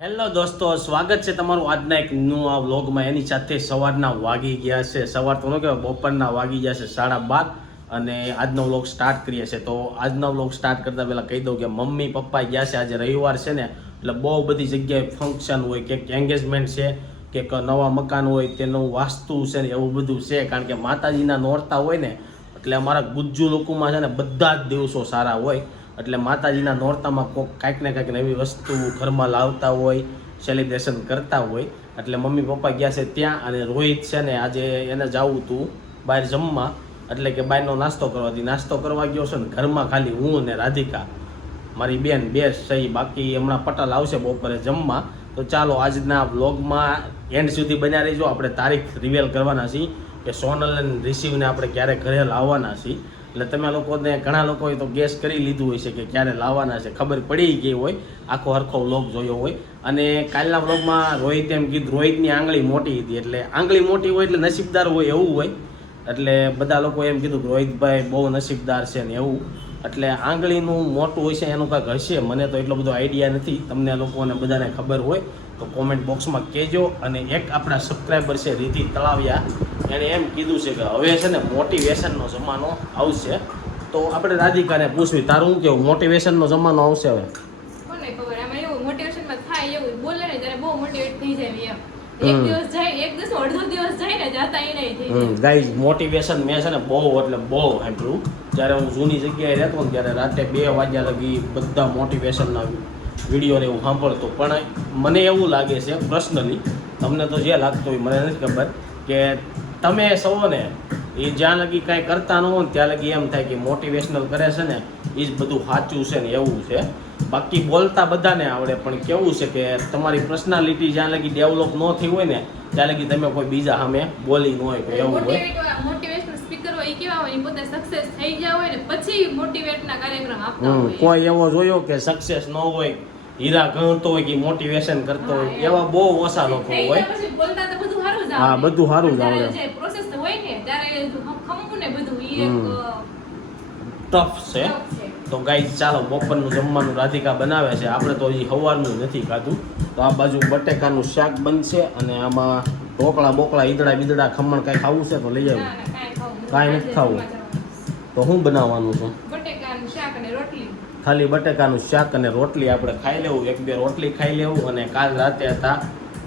Hello દોસ્તો, સ્વાગત છે તમારું આજના એક નવા વ્લોગમાં. એની સાથે સવારના વાગી ગયા છે, સવાર તો ન કહેવાય, બપોરના વાગી ગયા છે 12:30 અને આજનો વ્લોગ સ્ટાર્ટ કરીએ છીએ. તો આજનો વ્લોગ સ્ટાર્ટ કરતાં પહેલાં કહી દઉં કે મમ્મી પપ્પા ગયા છે, આજે રવિવાર છે ને, એટલે બહુ બધી જગ્યાએ ફંક્શન હોય, કે એન્ગેજમેન્ટ છે, કે નવા મકાન હોય, તેનું વાસ્તુ છે ને, એવું બધું છે. કારણ કે માતાજીના નોરતા હોય ને, એટલે અમારા ગુજ્જુ લોકોમાં છે ને બધા જ દિવસો સારા હોય. એટલે માતાજીના નોરતામાં કાંઈક ને કાંઈક નવી વસ્તુ ઘરમાં લાવતા હોય, સેલિબ્રેશન કરતા હોય. એટલે મમ્મી પપ્પા ગયા છે ત્યાં, અને રોહિત છે ને આજે એને જવું હતું બહાર જમવા, એટલે કે બહારનો નાસ્તો કરવાથી નાસ્તો કરવા ગયો છે ને. ઘરમાં ખાલી હું ને રાધિકા, મારી બેન, બે સહી, બાકી હમણાં પટેલ આવશે બપોરે જમવા. તો ચાલો આજના વ્લોગમાં એન્ડ સુધી બન્યા રહીજો. આપણે તારીખ રિવીલ કરવાના છીએ કે સોનલ અને રિસીવને આપણે ક્યારે ઘરે લાવવાના છીએ. એટલે તમે લોકોને ઘણા લોકોએ તો ગેસ કરી લીધું હોય છે કે ક્યારે લાવવાના છે, ખબર પડી ગઈ હોય, આખો હરખો વ્લોગ જોયો હોય. અને કાલના વ્લોગમાં રોહિત એમ કીધું, રોહિતની આંગળી મોટી હતી, એટલે આંગળી મોટી હોય એટલે નસીબદાર હોય એવું હોય. એટલે બધા લોકો એમ કીધું કે રોહિતભાઈ બહુ નસીબદાર છે ને એવું. એટલે આંગળીનું મોટું હોય છે એનું કાંઈક હશે, મને તો એટલો બધો આઈડિયા નથી. તમને લોકોને બધાને ખબર હોય તો કોમેન્ટ બોક્સમાં કહેજો. અને એક આપણા સબસ્ક્રાઈબર છે રીતિ તળાવિયા, એણે એમ કીધું છે કે હવે છે ને મોટિવેશનનો જમાનો આવશે. તો આપણે રાધિકાને પૂછવી, તારું શું કેવું, મોટિવેશનનો જમાનો આવશે હવે? કોને ખબર, આમાં એવું મોટિવેશનમાં થાય એવું બોલે ને ત્યારે બહુ મોટિવેટ થઈ જાય એમ. એક દિવસ જાય, એક દિવસ અડધો દિવસ જાય ને જાતા એ નહીં થઈ જાય. ગાઈઝ, મોટિવેશન મેં છે ને બહુ એટલે બહુ સાંભળ્યું. જ્યારે હું જૂની જગ્યાએ રહેતો ને ત્યારે રાતે 2 વાગ્યા લગી બધા મોટિવેશનના વિડીયોને એવું સાંભળતો. પણ મને એવું લાગે છે પર્સનલી, તમને તો જે લાગતું હોય મને નથી ખબર, કે તમે સૌ ને એ જ્યાં લગી કાંઈ કરતા ન હોય ને ત્યાં લગી એમ થાય કે મોટિવેશનલ કરે છે ને એ જ બધું સાચું છે ને એવું છે. બાકી બોલતા બધાને આવડે, પણ કેવું છે કે તમારી પર્સનાલિટી જ્યાં લગી ડેવલપ ન થઈ હોય ને ત્યાં લગી તમે કોઈ બીજા સામે બોલી ન હોય, એવું હોય. મોટિવેશનલ સ્પીકર હોય એ કેવા હોય, પોતે સક્સેસ થઈ ગયા હોય ને પછી મોટિવેટના કાર્યક્રમ આપતા હોય. કોઈ એવો જોયો કે સક્સેસ ન હોય, હીરા ગણતો હોય કે મોટિવેશન કરતો હોય, એવા બહુ ઓછા લોકો હોય. પછી બોલતા તો બધું સારું જ આવડે. હા, બધું સારું જ આવડે. જે પ્રોસેસ હોય ને ત્યારે ખમવું ને બધું ઈ એક ટફ છે. તો ગાઈઝ ચાલો, બપોરનું જમવાનું રાધિકા બનાવે છે, આપણે તો હજી સવારનું નથી ખાધું. તો આ બાજુ બટેકાનું શાક બનશે, અને આમાં ઢોકળા બોકળા, ઈદડા બીદડા, ખમણ કાંઈ ખાવું છે તો લઈ આવ્યું. કાંઈ નથી ખાવું તો શું બનાવવાનું છે? બટેકાનું શાક અને રોટલી. ખાલી બટેકાનું શાક અને રોટલી આપણે ખાઈ લેવું, 1-2 રોટલી ખાઈ લેવું. અને કાલ રાતે હતા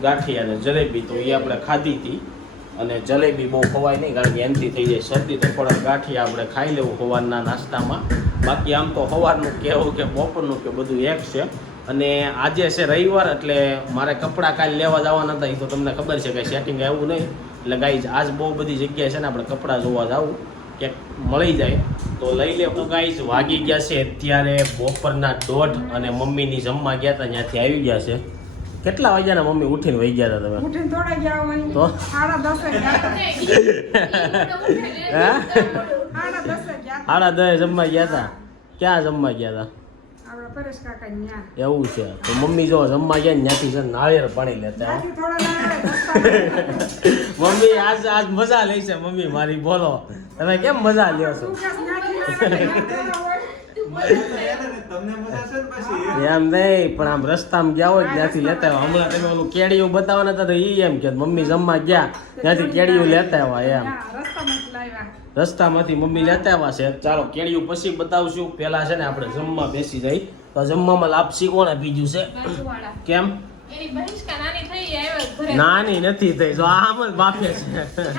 ગાંઠિયા અને જલેબી, તો એ આપણે ખાધી હતી. અને જલેબી બહુ ખવાય નહીં, કારણ કે એનાથી થઈ જાય શરદી. તો થોડાક ગાંઠિયા આપણે ખાઈ લેવું સવારના નાસ્તામાં. બાકી આમ તો સવારનું કહેવું કે બપોરનું કે બધું એક છે. અને આજે છે રવિવાર, એટલે મારે કપડાં કાલે લેવા જવાના હતા, એ તો તમને ખબર છે કે સેટિંગ આવ્યું નહીં. એટલે ગાઈઝ આજ બહુ બધી જગ્યાએ છે ને આપણે કપડાં જોવા જવું, ક્યાંક મળી જાય તો લઈ લે. તો ગાઈઝ વાગી ગયા છે અત્યારે બપોરના 1:30, અને મમ્મીની જમવા ગયા હતા ત્યાંથી આવી ગયા છે. કેટલા વાગ્યાના મમ્મી ઉઠીને વહી ગયા હતા તમે? ઉઠીને થોડા ગયા હોય તો 10:30 જમવા ગયા હતા. ક્યાં જમવા ગયા હતા? આપણા પરેશ કાકા ન્યા એવું છે. તો મમ્મી જો જમવા ગયા ને ત્યાંથી છે નાળિયેર પાણી લેતા. ત્યાંથી થોડા લાવે મમ્મી આજ મજા લે છે. મમ્મી મારી બોલો, તમે કેમ મજા લ્યો છો? એમ નહીં, પણ આમ રસ્તામાં ગયા હોય ત્યાંથી લેતા આવ્યા. હમણાં તમે ઓલું કેડિયું બતાવવાના હતા તો એ એમ કે મમ્મી જમવા ગયા ત્યાંથી કેડિયું લેતા આવ્યા. એમ રસ્તામાંથી મમ્મી લેતા આવ્યા છે. ચાલો કેડિયું પછી બતાવશું, પહેલા છે ને આપણે જમવા બેસી જાય. તો જમવામાં લાપસી કોણે બીજું છે? કેમ એની બહિષ્કા નાની થઈ આવે ઘરે. નાની નથી થઈ, જો આમ જ બાપે છે.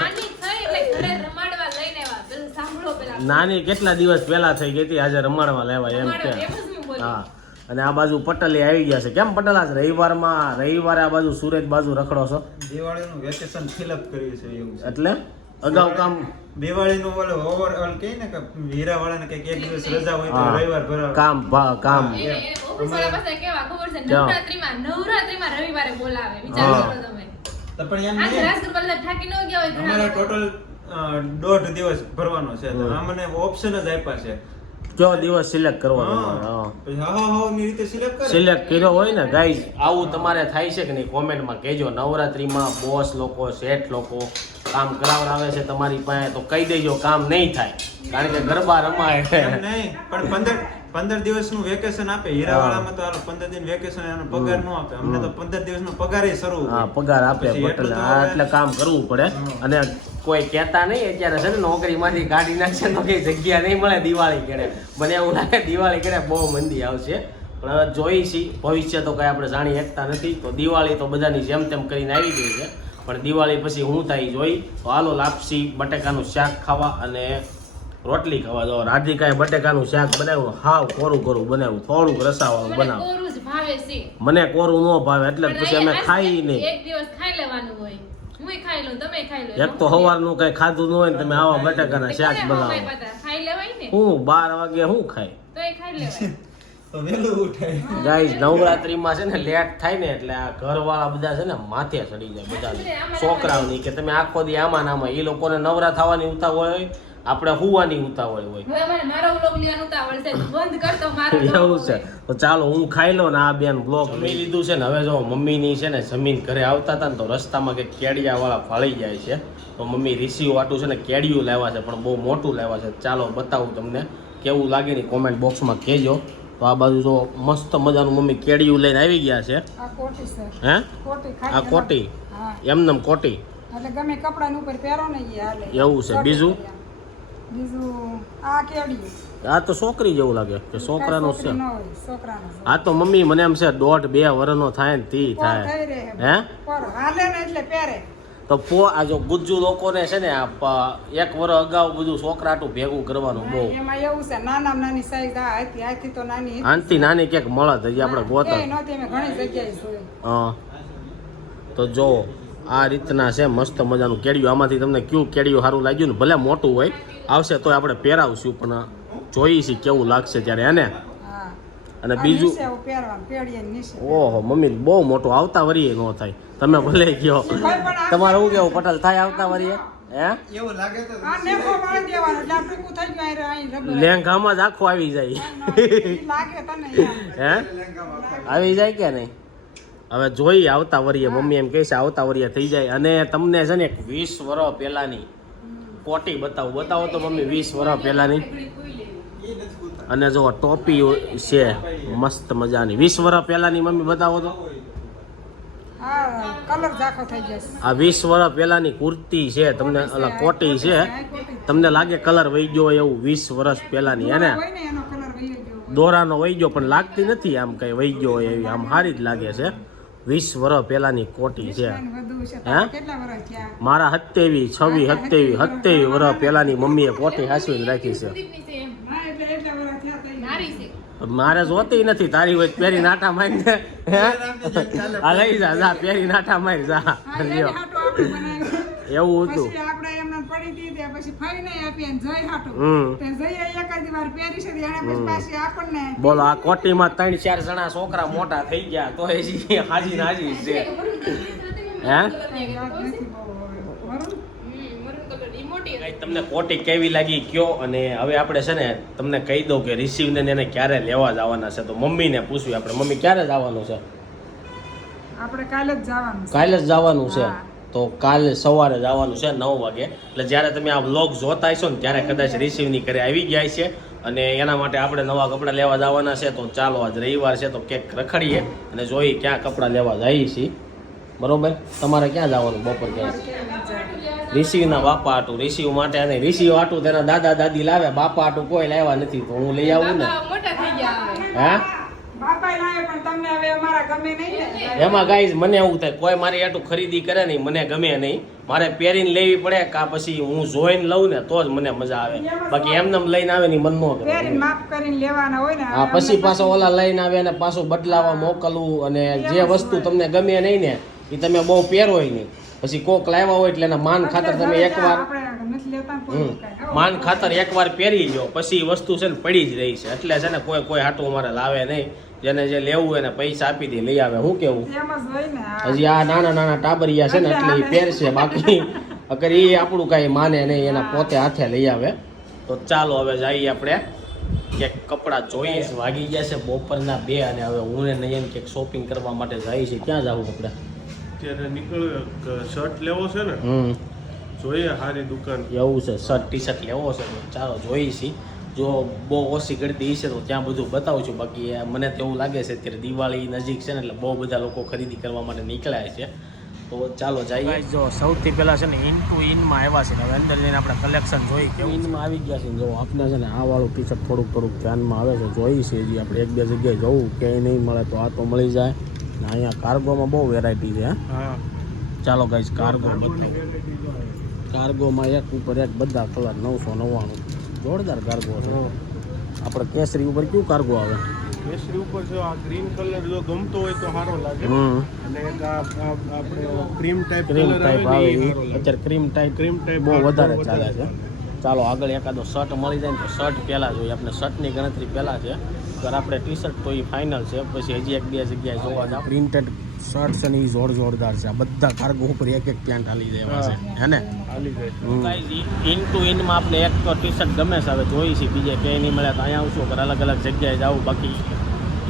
નાની થઈ એટલે ઘરે રમાડવા લઈને આવ્યા. પેલું સાંભળો પેલા. નાની કેટલા દિવસ પહેલા થઈ ગઈ હતી, આજે રમાડવા લેવા એમ કે. હા, અને આ બાજુ પટેલી આવી ગયા છે. કેમ પટેલ, આજ રવિવારે આ બાજુ સુરત બાજુ રખડો છો? દિવાળીનું વેકેશન ફિલઅપ કર્યું છે એવું છે. એટલે અગાઉ કામ દિવાળીનું ઓવરઓલ કહે ને કે હીરાવાળાને કંઈક એક દિવસ રજા હોય તો રવિવાર ભરાવે. કામ ઓફિસવાળા પાસે કેવા ખબર છે, નવરાત્રીમાં રવિવારે બોલાવે. વિચાર કરો તમે. તો પણ એમ આજ નહીં, રાજગોપાલ થાકી ન ગયા હોય અમારે ટોટલ 1.5 દિવસ ભરવાનો છે. તો આ મને ઓપ્શન જ આપ્યા છે. કયો દિવસ સિલેક્ટ કરવાનો? ની રીતે સિલેક્ટ કરે. સિલેક્ટ કર્યો હોય ને ગાઈઝ, આવું તમારે થાય છે કે નહીં કોમેન્ટમાં કહેજો. નવરાત્રીમાં બોસ લોકો, શેઠ લોકો કામ કરાવડાવે છે તમારી પાસે, તો કહી દેજો કામ નહીં થાય, કારણ કે ગરબા રમાય. એમ નહીં, પણ 15 દિવસનું વેકેશન આપે હીરાવાળામાં તો હાલો 15 દિન વેકેશન એનો પગાર ન આપે અમને તો 15 દિવસનો પગાર શરૂ હા પગાર આપે પછી પટેલ એટલું તો હા હવે- એટલે કામ કરવું પડે અને કોઈ કહેતા નહીં અત્યારે છે ને નોકરીમાંથી કાઢી નાખશે તો કઈ જગ્યા નહીં મળે દિવાળી કેડે મને એવું લાગે દિવાળી કેડે બહુ મંદી આવશે પણ હવે જોઈ છી ભવિષ્ય તો કઈ આપણે જાણી શકતા નથી તો દિવાળી તો બધાની જેમ તેમ કરીને આવી ગઈ છે પણ દિવાળી પછી હું થાય જોઈ તો હાલો લાપસી બટેકાનું શાક ખાવા અને રોટલી ખાવા દો રાધિકાએ બટેકાનું શાક બનાવ્યું હાવ કોરું બનાવ્યું થોડુંક રસાવાળું મને બનાવ્યું કોરું જ ભાવે છે મને કોરું ન ભાવે એટલે જ પણ પછી અમે અહીંયા ખાઈ નહીં એક દિવસ ખાઈ લેવાનું હોય હુંય ખાઈ લઉં તમે ખાઈ લો એક તો સવારનું કઈ ખાધું ન હોય ને તમે આવા બટાકાના શાક બનાવો ખાઈ લેવાય ને હું 12 વાગે હું ખાય તોય ખાઈ લેવાય તો વહેલું ઉઠાય ગાઈસ નવરાત્રીમાં છે ને લેટ થાય ને એટલે આ ઘરવાળા બધા છે ને માથે ચડી જાય બધા છોકરાઓની કે તમે આખો દી આમાં નામાં એ લોકોને નવરા થવાની ઉતાવળ હોય આપણે હુવાની ઉતાવળ હોય હવે અમારે મારો વ્લોગ લેવાનું ઉતાવળ છે તો બંધ કરતો મારો એવું છે તો ચાલો હું ખાઈ લઉં ને આ બેન બ્લોગ જમી લીધું છે ને હવે જો મમ્મીની છે ને જમીન ઘરે આવતા હતા ને તો રસ્તામાં કે કેડિયાવાળા ફાળી જાય છે તો મમ્મી રીસીવ વાટું છે ને કેડિયું લાવ્યા છે પણ બહુ મોટું લાવ્યા છે ચાલો બતાવું તમને કેવું લાગે ને કોમેન્ટ બોક્સમાં કહેજો તો આ બાજુ જો મસ્ત મજાનું મમ્મી કેડિયું લઈને આવી ગયા છે આ કોટી સર હે કોટી આ ખાઈ કોટી હા એમનેમ કોટી એટલે ગમે કપડાની ઉપર પહેરો ને એ હાલે એવું છે બીજું બીજું આ કેડી આ તો છોકરી જેવું લાગે કે છોકરાનું છે ન હોય છોકરાનો છે આ તો મમ્મી મને એમ છે 1.5-2 વર્ષનો થાય ને તી પર થાય થઈ રહે હે પર હાલે ને એટલે પહેરે તો આ જો ગુજ્જુ લોકોને છે ને એક વર્ષ અગાઉ બધું છોકરાટું ભેગું કરવાનું બહુ એમાં એવું છે નાના નાની સાઈઝ આ હતી આથી તો નાની હતી. આનથી નાની ક્યાંક મળે તો હજી આપણે ગોતા એ નહોતી મેં ઘણી જગ્યાએ જોઈ હા તો જો આ રીતના છે મસ્ત મજાનું કેડિયું આમાંથી તમને કયું કેડિયું સારું લાગ્યું ને ભલે મોટું હોય આવશે તો આપણે પહેરાવશું પણ જોઈશી કેવું લાગશે ત્યારે એને હા અને બીજું નીચે આવું પહેરવાનું પેડીએ નીચે ઓહો મમ્મી બહુ મોટું આવતા વરીએ ન થાય તમે ભલે કયો તમારે શું કેવું પટેલ થાય આવતા વરીએ હે એવું લાગે તો આ નેફો બાંધી દેવાનો એટલે આ ટૂંકું થઈ ગયું અહીં રબર લેંઘામાં જ આખું આવી જાય લાગે તને હે આવી જાય કે નહીં હવે જોઈએ આવતા વરીએ મમ્મી એમ કહે છે આવતા વરીએ થઈ જાય અને તમને છે ને એક 20 વર્ષ પહેલાની કોટી બતાવો તો મમ્મી 20 વર્ષ પહેલાની અને જો ટોપી છે મસ્ત મજાની 20 વર્ષ પહેલાની મમ્મી બતાવો તો હા કલર ઝાખો થઈ જશે આ 20 વર્ષ પહેલાની કુર્તી છે તમને ઓલા કોટી છે તમને લાગે કલર વહી ગયો હોય એવું 20 વર્ષ પહેલાની એને હોય ને એનો કલર વહી ગયો દોરાનો વહી ગયો પણ લાગતી નથી આમ કઈ વહી ગયો હોય એવી આમ સારી જ લાગે છે 20 વર્ષ પહેલાની કોટી છે વધુ છે હે? કેટલા વર્ષ થયા મારા 27 વર્ષ પહેલાની મમ્મીએ કોટી હાસવીને રાખી છે સુદીપની છે એમ હા એટલે એટલા વર્ષ થયા તઈ નારી છે મારે જોતી નથી તારી હોય તો પહેરી નાટા મારીને હે? આ લઈ જા પહેરી નાટા મારી જા હા લ્યો. એને હાટું આપણે બનાવ્યું એવું હતું પછી આપણે એમને પડી દીધી પછી ફરી નહીં આપી અને જઈ હાટું હમ તે જઈએ એકાદી વાર પહેરી છે એને પછી પાછી આપણને બોલો આ કોટીમાં 3-4 જણા છોકરા મોટા થઈ ગયા તો હજી હાજી નાજી છે હે યાદ નથી બહુ હવે. બરોબર મરૂન કલર ઈ મોટી ગાઈસ, તમને કોટી કેવી લાગી કયો અને હવે આપણે છે ને તમને કહી દઉં કે રિસીવને ને એને ક્યારે લેવા જવાના છે તો મમ્મીને પૂછ્યું આપણે મમ્મી ક્યારે જવાનું છે આપણે કાલે જ જવાનું છે કાલે જ જવાનું છે હા. તો કાલે સવારે જવાનું છે 9 વાગે એટલે જ્યારે તમે આ વ્લોગ જોતા હશો ને ત્યારે કદાચ રિસીવની ઘરે આવી ગયા છે અને એના માટે આપણે નવા કપડાં લેવા જવાના છે તો ચાલો આજ રવિવાર છે તો કેક રખડીએ અને જોઈએ ક્યાં કપડાં લેવા જઈએ છીએ બરોબર તમારે ક્યાં જવાનું બપોર ક્યાં રિસીવના બાપા આટું રિસીવ માટે અને રિસીવ આટું તેના દાદા દાદી લાવે બાપા આટું કોઈ લાવ્યા નથી તો હું લઈ આવું ને બાબા મોટા થઈ ગયા હવે હે બાપાએ લાવે પણ તમને હવે અમારા ગમે નહીં ને એમાં ગાઈઝ મને એવું થાય કોઈ મારી આટું ખરીદી કરે નહીં મને ગમે નહીં મારે પહેરીને લેવી પડે કા પછી હું જોઈને લઉં ને તો જ મને મજા આવે બાકી એમને લઈને આવે ને મન ન કરે પહેરીને માપ કરીને લેવાના હોય ને હા પછી પાછો ઓલા લઈને આવે ને પાછું બદલાવા મોકલવું અને જે વસ્તુ તમને ગમે નહીં ને એ તમે બહુ પહેરોય નહીં પછી કોક લાવ્યા હોય એટલે એના માન ખાતર તમે એકવાર આપણે નથી લેતા ને કોઈ કાંઈ. માન ખાતર એકવાર પહેરી લો પછી એ વસ્તુ છે ને પડી જ રહી છે એટલે છે ને કોઈ હાટું અમારે લાવે નહીં જેને જે લેવું હોય એને પૈસા આપી દે લઈ આવે શું કેવું એમ જ હોય ને આ. હજી આ નાના ટાબરિયા છે ને એટલે એ પહેરશે બાકી અગર એ આપણું કાંઈ માને નહીં એના પોતે હાથે લઈ આવે તો ચાલો હવે જઈએ આપણે ક્યાંક કપડાં જોઈએ વાગી ગયા છે બપોરના 2 અને હવે હું ને નયન ક્યાંક શોપિંગ કરવા માટે જઈએ છીએ ક્યાં જવું આપણે ત્યારે નીકળ્યો શર્ટ લેવો છે ને જોઈએ સારી દુકાન એવું છે શર્ટ ટી શર્ટ લેવો છે તો ચાલો જોઈએ છીએ જો બહુ ઓછી ગળતી હશે તો ત્યાં બધું બતાવું છું. બાકી મને તો એવું લાગે છે અત્યારે દિવાળી નજીક છે ને એટલે બહુ બધા લોકો ખરીદી કરવા માટે નીકળ્યા છે. તો ચાલો જઈએ. જો સૌથી પહેલાં છે ને ઇન ટુ ઇનમાં આવ્યા છે. હવે અંદર જઈને આપણે કલેક્શન જોઈ કે ઇનમાં આવી ગયા છે. જો આપણે છે ને આ વાળું ટી શર્ટ થોડુંક ધ્યાનમાં આવે છે. જોઈ છે હજી આપણે એક બે જગ્યાએ જવું ક્યાંય નહીં મળે તો આ તો મળી જાય. ને અહીંયા કાર્ગોમાં બહુ વેરાયટી છે. હા ચાલો ગાઈસ કાર્ગો બધું કાર્ગોમાં એક ઉપર એક બધા કલર 999 જોરદાર કાર્ગો છે. આપણે કેસરી ઉપર કયું કાર્ગો આવે? કેસરી ઉપર જો આ ગ્રીન કલર જો ગમતો હોય તો સારો લાગે. અને એક આપણે ક્રીમ ટાઈપ આવે અત્યારે ક્રીમ ટાઈપ બહુ વધારે ચાલે છે. ચાલો આગળ એકાદો શર્ટ મળી જાય ને તો શર્ટ પહેલાં જોઈએ. આપણે શર્ટની ગણતરી પહેલાં છે. અગર આપણે ટી શર્ટ તો એ ફાઇનલ છે. પછી હજી એક બે જગ્યાએ જોવા જાવ. પ્રિન્ટેડ શર્ટ છે ને એ જોરદાર છે. આ બધા કાર્ગો ઉપર એક પેન્ટ હાલી દેવા છે હે ને. ઇન ટુ ઇનમાં આપણે એક તો ટી શર્ટ ગમે છે. હવે જોઈ છે બીજે ક્યાંય નહીં મળે તો અહીંયા આવશું અગર અલગ જગ્યાએ જાવું. બાકી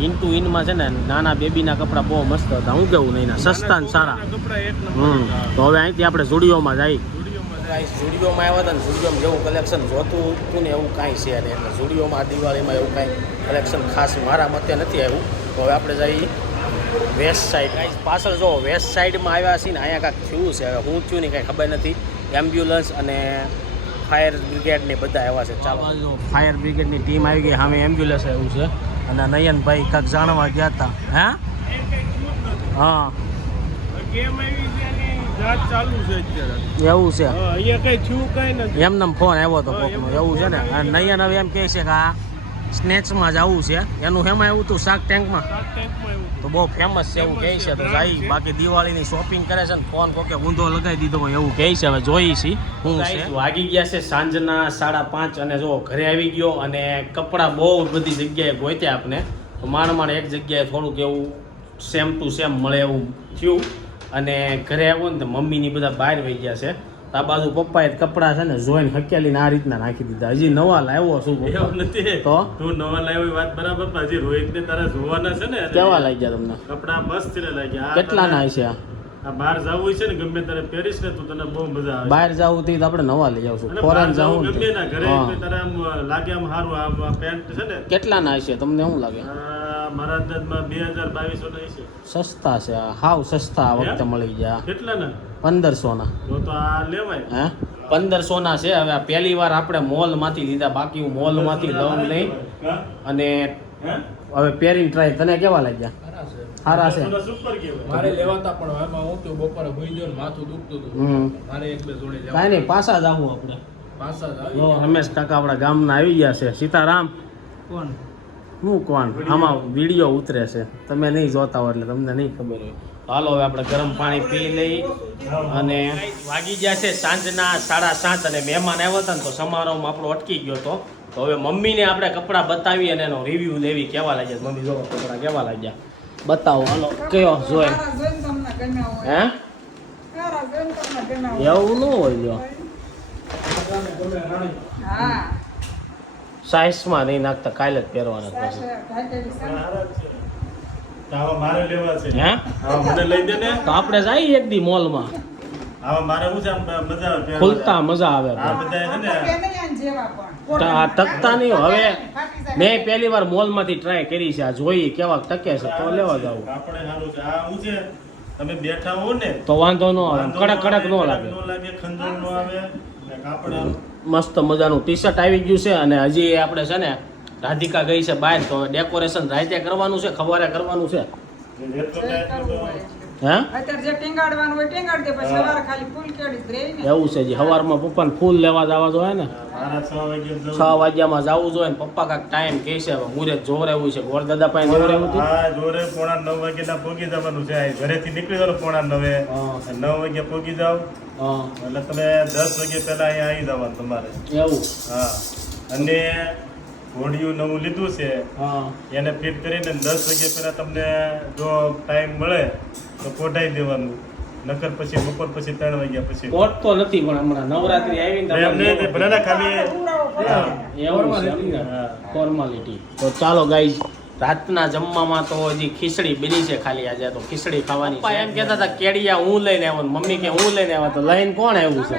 ઇન ટુ ઇનમાં છે ને નાના બેબીના કપડાં બહુ મસ્ત હતા. હું કેવું નહીં સસ્તા ને સારા. તો હવે અહીંથી આપણે ઝુડિયોમાં જઈએ. ઝુડિયોમાં આવ્યા હતા ને ઝુડિયોમાં જેવું કલેક્શન જોતું હતું ને એવું કાંઈ છે નહીં. એટલે ઝુડિયોમાં દિવાળીમાં એવું કાંઈ કલેક્શન ખાસ મારા મતે નથી આવ્યું. તો હવે આપણે જઈએ વેસ્ટ સાઈડ. પાછળ જો વેસ્ટ સાઈડમાં આવ્યા છીએ ને અહીંયા કાંઈક થયું છે. હવે હું થયું ને કાંઈ ખબર નથી. એમ્બ્યુલન્સ અને ફાયર બ્રિગેડની બધા આવ્યા છે. ચાલો જો ફાયર બ્રિગેડની ટીમ આવી ગઈ. સામે એમ્બ્યુલન્સ આવ્યું છે. અને નયનભાઈ કાંઈક જાણવા ગયા હતા. હે હા ચાલુ છે અત્યારે. એવું છે અહીંયા કઈ થયું કઈ નથી. એમને ફોન આવ્યો હતો કોકનો. એવું છે ને. અને નયન હવે એમ કહે છે કે આ સ્નેચમાં જ આવું છે. એનું હેમાં એવું હતું શાર્ક ટેન્કમાં તો બહુ ફેમસ છે એવું કહે છે. તો જાય બાકી દિવાળીની શોપિંગ કરે છે ને ફોન કોકે ઊંધો લગાવી દીધો હોય એવું કહે છે. હવે જોઈ છીએ હું છે. વાગી ગયા છે સાંજના 5:30 અને જો ઘરે આવી ગયો અને કપડાં બહુ બધી જગ્યાએ ગોત્યા આપણે. તો માંડ એક જગ્યાએ થોડુંક એવું સેમ ટુ સેમ મળે એવું થયું. અને ઘરે આવ્યો ને તો મમ્મીની બધા બહાર વહી ગયા છે. આ બાજુ પપ્પાએ કપડાં છે ને જોઈને હકેલીને આ રીતના નાખી દીધા. હજી નવા લાવ્યો છું એવું નથી તો તું નવા લાવ્યો વાત બરાબર. હજી રોહિત ને તારા જોવાના છે ને. કેવા લાગ્યા તમને? કપડા મસ્ત લાગ્યા. કેટલા ના છે આ? બહાર જવું છે ને ગમે તારે પહેરીશ ને તો તને બહુ મજા આવે. બહાર જવું તો આપણે નવા લઈ આવશું. ફોરેન જવું ગમે ના ઘરે તારે આમ લાગે આમ સારું આ પેન્ટ છે ને. કેટલા ના છે તમને શું લાગે? મારા અંદાજમાં 2200 ના છે. સસ્તા છે હાવ સસ્તા આ વખતે મળી ગયા. કેટલા ના? 1500 ના. તો આ લેવાય. હે 1500 ના છે. હવે પહેલી વાર આપણે મોલ માંથી લીધા. બાકી હું મોલ માંથી લઉં નહીં. અને હવે પહેરીને ટ્રાય. તને કેવા લાગ્યા? સારા છે. મારે લેવાતા પણ એમાં હું તો બપોરે ભૂઈ ગયો ને માથું દુખતું હતું. મારે એક બે જોડે લેવા. કાંઈ નહીં પાછા જ આવું આપણે. પાછા જ જો રમેશ કાકા આપણા ગામના આવી ગયા છે. સીતારામ કોણ હું કોણ? આમાં વિડીયો ઉતરે છે. તમે નહીં જોતા હોય એટલે તમને નહીં ખબર હોય. હાલો હવે આપણે ગરમ પાણી પી લઈ. અને વાગી ગયા છે સાંજના 7:30 અને મહેમાન આવ્યા હતા ને તો સમારોહમાં આપણો અટકી ગયો હતો. તો હવે મમ્મીને આપણે કપડાં બતાવી અને એનો રિવ્યૂ લેવી. કેવા લાગ્યા મમ્મી? જો કપડાં કેવા લાગ્યા બતાવો. હાલો કયો જોઈ? હે એવું ન હોય. જો સાઈઝમાં નહીં નાખતા. કાલે જ પહેરવાના પછી. મારે લેવા છે. હે મને લઈ દે ને. તો આપણે જઈએ એક દી મોલમાં. મારે શું છે મજા આવે. ખુલતા મજા આવે. આ બધા છે ને ટકતા નહીં. હવે મેં પહેલી વાર મોલમાંથી ટ્રાય કરી છે. આ જોઈએ કેવા ટકે છે તો લેવા જાવ. આપણે સારું છે. આ શું છે તમે બેઠા હો ને તો વાંધો ન આવે. કડક ન લાગે. ખંજોળ નો આવે. કાપડ મસ્ત મજાનું ટી શર્ટ આવી ગયું છે. અને હજી આપણે છે ને રાધિકા ગઈ છે બહાર તો ડેકોરેશન રાતે કરવાનું છે. ખવારે કરવાનું છે. હે અત્યારે જે ટીંગાડવાનું હોય ટીંગાડી દે. પછી સવારે ખાલી ફૂલ કેડી જ રહી ને. એવું છે. જી સવારમાં પપ્પાને ફૂલ લેવા જવા જોઈએ ને. 6 વાગ્યામાં જવું જોઈએ ને. પપ્પા કાંઈક ટાઈમ કહે છે. હવે મુહૂર્ત જોવરાવું છે. ગોરદાદા પાસે જોવરાવું હતું. હા જોરે 9:30 વાગ્યા પોગી જવાનું છે. ઘરેથી નીકળી જવાનું 9:30. 9 વાગે પોગી જાવ એટલે તમે 10 વાગે પહેલા અહીંયા આવી જવાનું તમારે. એવું હા. અને ઘોડિયું નવું લીધું છે હા એને ફિટ કરીને 10 વાગે પહેલા તમને જો ટાઈમ મળે તો કોટાઈ દેવાનું. નકર પછી બપોર પછી 3 વાગ્યા પછી કોટ તો નથી પણ હમણાં નવરાત્રી આવી ને એમને ભલે ખાલી ફોર્માલિટી. તો ચાલો ગાઈઝ રાતના જમવામાં તો હજી ખીચડી બની છે ખાલી. આજે તો ખીચડી ખાવાની. પપ્પા એમ કહેતા હતા કેડિયા હું લઈને આવ્યો. મમ્મી કે હું લઈને આવ્યા. તો લઈને કોણ આવ્યું છે?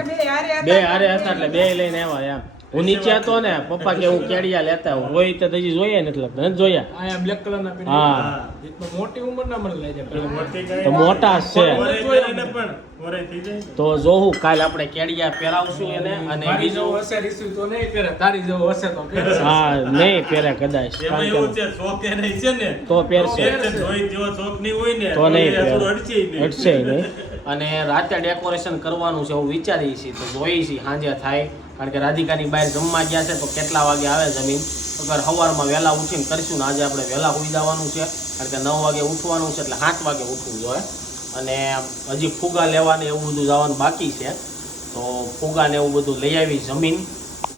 બે હારે હતા એટલે બે લઈને આવ્યા. એમ હું નીચે હતો ને પપ્પા કે હું કેડિયા લેતા આવું રોહિત તો હજી જોઈએ ને એટલે નથી જોયા આ બ્લેક કલરના પેન હા. એટલો મોટી ઉંમરના મને લઈ જાય પેલું મોટી ગાય તો મોટા જ છે ઓરે કરીને પણ ઓરે થઈ જાય ને. તો જોવું કાલે આપણે કેડિયા પહેરાવશું એને અને મારી બીજું જેવો હશે રીસુ તો નહીં પહેરે તારી જેવો હશે તો પહેરશે. હા નહીં પહેરે કદાચ એમાં કારણ એવું કે છે શોખ એ નહીં છે ને તો પહેરશે એ છે રોહિત જેવો શોખ નહીં હોય ને તો નહીં એ પહેરે. થોડું અડચે નહીં. હટશે નહીં અને રાતે ડેકોરેશન કરવાનું છે એવું વિચારીએ છીએ તો જોઈએ છીએ સાંજે થાય કારણ કે રાધિકાની બહાર જમવા ગયા છે તો કેટલા વાગે આવે જમીન અગર સવારમાં વહેલા ઉઠીને કરીશું ને આજે આપણે વહેલા ઉઈ જવાનું છે કારણ કે 9 વાગે ઉઠવાનું છે એટલે 7 વાગે ઉઠવું જોઈએ અને હજી ફુગા લેવાને એવું બધું જવાનું બાકી છે તો ફુગા ને એવું બધું લઈ આવી જમીન